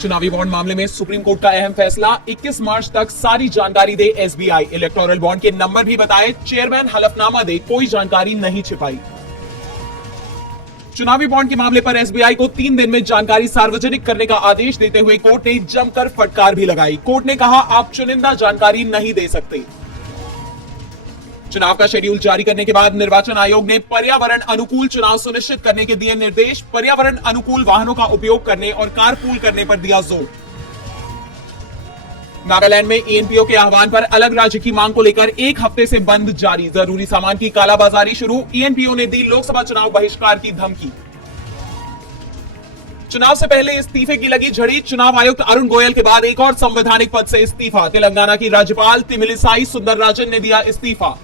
चुनावी बॉन्ड मामले में सुप्रीम कोर्ट का अहम फैसला, 21 मार्च तक सारी जानकारी दे एसबीआई। इलेक्टोरल बॉन्ड के नंबर भी बताए, चेयरमैन हलफनामा दे, कोई जानकारी नहीं छिपाई। चुनावी बॉन्ड के मामले पर एसबीआई को 3 दिन में जानकारी सार्वजनिक करने का आदेश देते हुए कोर्ट ने जमकर फटकार भी लगाई। कोर्ट ने कहा, आप चुनिंदा जानकारी नहीं दे सकते। चुनाव का शेड्यूल जारी करने के बाद निर्वाचन आयोग ने पर्यावरण अनुकूल चुनाव सुनिश्चित करने के दिए निर्देश। पर्यावरण अनुकूल वाहनों का उपयोग करने और कारपूल करने पर दिया जोर। नागालैंड में एएनपीओ के आह्वान पर अलग राज्य की मांग को लेकर 1 हफ्ते से बंद जारी। जरूरी सामान की कालाबाजारी शुरू। एएनपीओ ने दी लोकसभा चुनाव बहिष्कार की धमकी। चुनाव से पहले इस्तीफे की लगी झड़ी। चुनाव आयुक्त अरुण गोयल के बाद एक और संवैधानिक पद से इस्तीफा। तेलंगाना की राज्यपाल तमिलिसाई सुंदरराजन ने दिया इस्तीफा।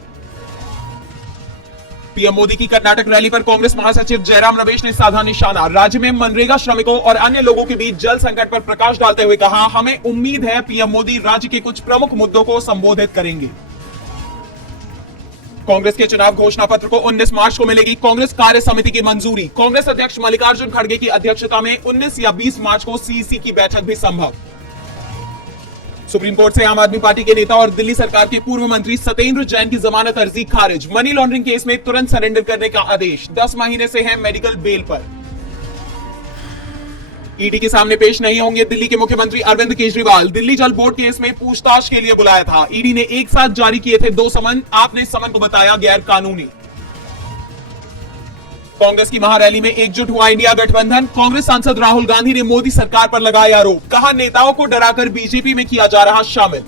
पीएम मोदी की कर्नाटक रैली पर कांग्रेस महासचिव जयराम रमेश ने साधा निशाना। राज्य में मनरेगा श्रमिकों और अन्य लोगों के बीच जल संकट पर प्रकाश डालते हुए कहा, हमें उम्मीद है पीएम मोदी राज्य के कुछ प्रमुख मुद्दों को संबोधित करेंगे। कांग्रेस के चुनाव घोषणा पत्र को 19 मार्च को मिलेगी कांग्रेस कार्य समिति की मंजूरी। कांग्रेस अध्यक्ष मल्लिकार्जुन खड़गे की अध्यक्षता में 19 या 20 मार्च को सीईसी की बैठक भी संभव। सुप्रीम कोर्ट से आम आदमी पार्टी के नेता और दिल्ली सरकार के पूर्व मंत्री सत्येंद्र जैन की जमानत अर्जी खारिज। मनी लॉन्ड्रिंग केस में तुरंत सरेंडर करने का आदेश। 10 महीने से है मेडिकल बेल पर। ईडी के सामने पेश नहीं होंगे दिल्ली के मुख्यमंत्री अरविंद केजरीवाल। दिल्ली जल बोर्ड केस में पूछताछ के लिए बुलाया था। ईडी ने एक साथ जारी किए थे 2 समन। आपने समन को बताया गैर कानूनी। कांग्रेस की महारैली में एकजुट हुआ इंडिया गठबंधन। कांग्रेस सांसद राहुल गांधी ने मोदी सरकार पर लगाया आरोप। कहा, नेताओं को डराकर बीजेपी में किया जा रहा शामिल।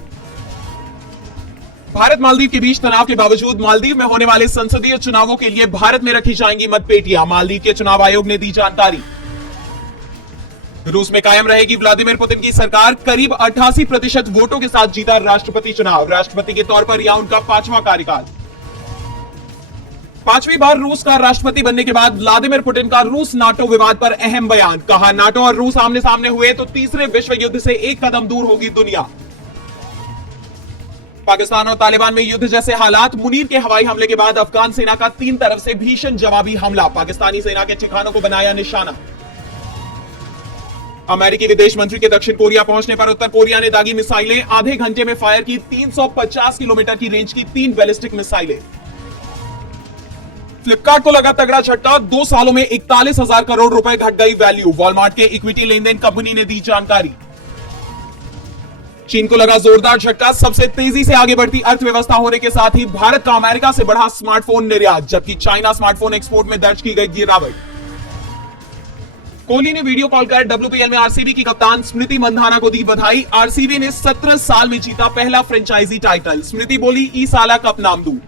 भारत मालदीव के बीच तनाव के बावजूद मालदीव में होने वाले संसदीय चुनावों के लिए भारत में रखी जाएंगी मतपेटियां। मालदीव के चुनाव आयोग ने दी जानकारी। रूस में कायम रहेगी व्लादिमीर पुतिन की सरकार। करीब 88% वोटों के साथ जीता राष्ट्रपति चुनाव। राष्ट्रपति के तौर पर यह उनका 5वां कार्यकाल। 5वीं बार रूस का राष्ट्रपति बनने के बाद व्लादिमीर पुतिन का रूस नाटो विवाद पर अहम बयान। कहा, नाटो और रूस आमने सामने हुए तो तीसरे विश्व युद्ध से एक कदम दूर होगी दुनिया। पाकिस्तान और तालिबान में युद्ध जैसे हालात। मुनीर के हवाई हमले के बाद अफगान सेना का 3 तरफ से भीषण जवाबी हमला। पाकिस्तानी सेना के ठिकानों को बनाया निशाना। अमेरिकी विदेश मंत्री के दक्षिण कोरिया पहुंचने पर उत्तर कोरिया ने दागी मिसाइलें। आधे घंटे में फायर की 350 किलोमीटर की रेंज की 3 बैलिस्टिक मिसाइलें। फ्लिपकार्ट को लगा तगड़ा झटका। 2 सालों में 41,000 करोड़ रुपए घट गई वैल्यू। वॉलमार्ट के इक्विटी लेन देन कंपनी ने दी जानकारी। चीन को लगा जोरदार झटका। सबसे तेजी से आगे बढ़ती अर्थव्यवस्था होने के साथ ही भारत का अमेरिका से बढ़ा स्मार्टफोन निर्यात, जबकि चाइना स्मार्टफोन एक्सपोर्ट में दर्ज की गई गिरावट। कोहली ने वीडियो कॉल कर डब्ल्यूपीएल में आरसीबी की कप्तान स्मृति मंधाना को दी बधाई। आरसीबी ने 17 साल में जीता पहला फ्रेंचाइजी टाइटल। स्मृति बोली, ई साला कप नाम दूं।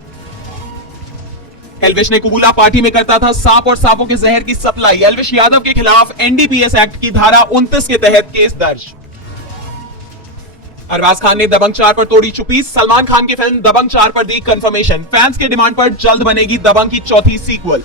एल्विश ने कबूला, पार्टी में करता था सांप और सांपों के जहर की सप्लाई। एल्विश यादव के खिलाफ एनडीपीएस एक्ट की धारा 29 के तहत केस दर्ज। अरबाज खान ने दबंग 4 पर तोड़ी चुप्पी। सलमान खान की फिल्म दबंग 4 पर दी कंफर्मेशन। फैंस के डिमांड पर जल्द बनेगी दबंग की 4थी सीक्वल।